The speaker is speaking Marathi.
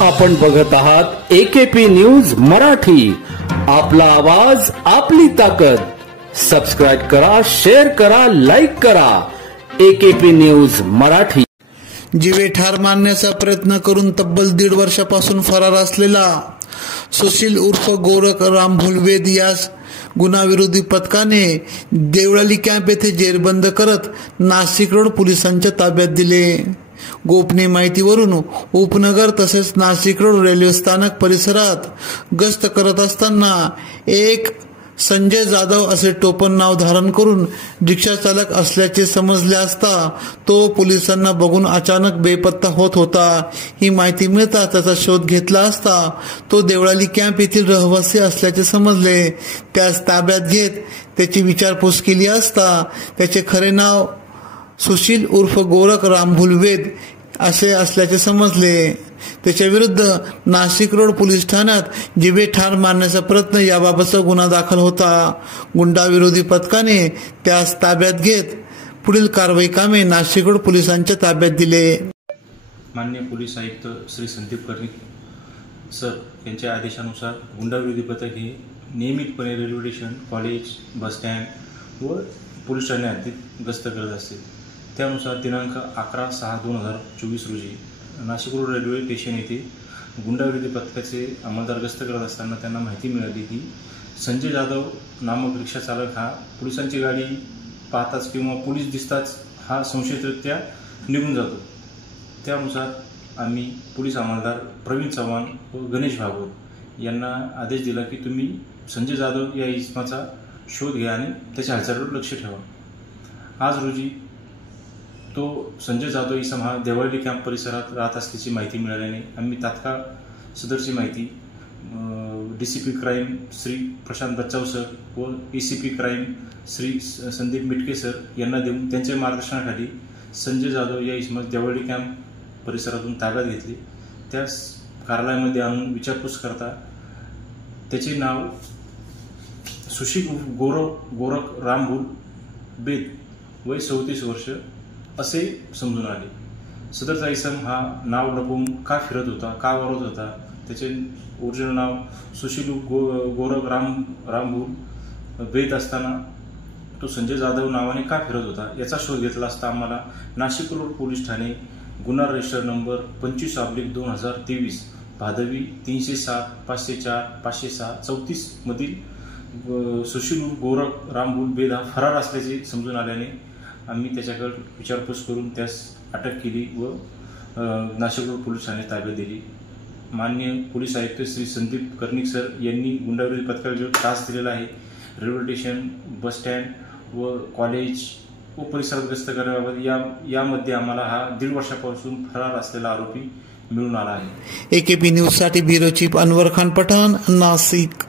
आपण बघत आहात AKP न्यूज मराठी, आपला आवाज आपली ताकद। सबस्क्राइब करा, शेअर करा, लाईक करा। AKP news Marathi. जीवे ठार मारण्याचा प्रयत्न करून तब्बल 1.5 वर्षापासून फरार असलेला सुशील उर्फ गोरख रामभुल वेद यास गुन्हाविरोधी पथकाने देवळाली कॅम्प येथे जेरबंद करत नाशिक रोड पोलिसांच्या ताब्यात दिले। गोपनीय माहितीवरून उपनगर तसेच नाशिक रोड रेल्वे स्थानक परिसरात गस्त करत असताना एक संजय जाधव असे टोपण नाव धारण करून रिक्षा चालक असल्याचे समजले असता तो पोलिसांना बघून अचानक बेपत्ता होत होता। ही माहिती मिळताच त्याचा शोध घेतला असता तो देवळाली कॅम्प येथील रहिवासी असल्याचे समजले। त्यास ताब्यात घेत त्याची विचारपूस केली असता त्याचे खरे नाव सुशील उर्फ गोरख रामभुल वेद असे असल्याचे समजले। त्याच्या विरुद्ध नाशिक रोड पोलीस ठाण्यात जीवे ठार मारण्याचा प्रयत्न याबाबतचा गुन्हा दाखल होता। गुंडाविरोधी पथकाने त्यास ताब्यात घेत पुढील कारवाई कामे नाशिक रोड पोलिसांच्या ताब्यात दिले। माननीय पोलीस आयुक्त श्री संदीप कर्णिक सर यांच्या आदेशानुसार गुंडाविरोधी पथक हे नियमितपणे railway station, college, bus stand व पोलीस ठाणे हद्दीत गस्त करत असते। त्यानुसार दिनांक 11/6/2024 रोजी नाशिक रोड रेल्वे स्टेशन येथे गुंडाविरोधी पथकाचे अंमलदार गस्त करत असताना त्यांना माहिती मिळाली की संजय जाधव नामक रिक्षा चालक हा पोलिसांची गाडी पाहताच किंवा पोलीस दिसताच हा संशयितरित्या निघून जातो। त्यानुसार आम्ही पोलीस अंमलदार प्रवीण चव्हाण व गणेश भागवत यांना आदेश दिला की तुम्ही संजय जाधव या इसमाचा शोध घ्या आणि त्याच्या हालचालीवर लक्ष ठेवा। आज रोजी तो संजय जाधव इसम हा देवळाली कॅम्प परिसरात राहत असल्याची माहिती मिळाल्याने आम्ही तात्काळ सदरची माहिती DCP क्राईम श्री प्रशांत बच्चाव सर व ACP crime Shri Sandeep Mitke sir यांना देऊन त्यांच्या मार्गदर्शनाखाली संजय जाधव या इसमास देवळाली कॅम्प परिसरातून ताब्यात घेतले। त्यास कार्यालयामध्ये आणून विचारपूस करता त्याचे नाव सुशील गोरख रामभुल वेद वय 34 वर्ष असे समजून आले। सदरचा इसम हा नाव लपवून का फिरत होता, का वावरत होता, त्याचे ओरिजिनल नाव सुशील गोरख रामभुल वेद असताना तो संजय जाधव नावाने का फिरत होता याचा शोध घेतला असता आम्हाला नाशिक रोड पोलीस ठाणे गुन्हा रजिस्टर नंबर 25/2023 भादवी 307-504-506-34 मधील सुशील गोरख रामभुल वेद हा फरार असल्याचे समजून आल्याने आम्ही त्याच्याकडे विचारपूस करून त्यास अटक केली व नाशिक रोड पोलीस ठाणे ताब्यात दिली। माननीय पोलीस आयुक्त श्री संदीप कर्णिक सर यांनी गुंडाविरोधी पथकाला जो टास्क दिलेला आहे रेल्वे स्टेशन, बस स्टँड व कॉलेज व परिसरात गस्त करण्याबाबत यामध्ये आम्हाला हा 1.5 वर्षापासून फरार असलेला आरोपी मिळून आला आहे। AKP न्यूज साठी ब्युरो चीफ अनवर खान पठाण, नाशिक।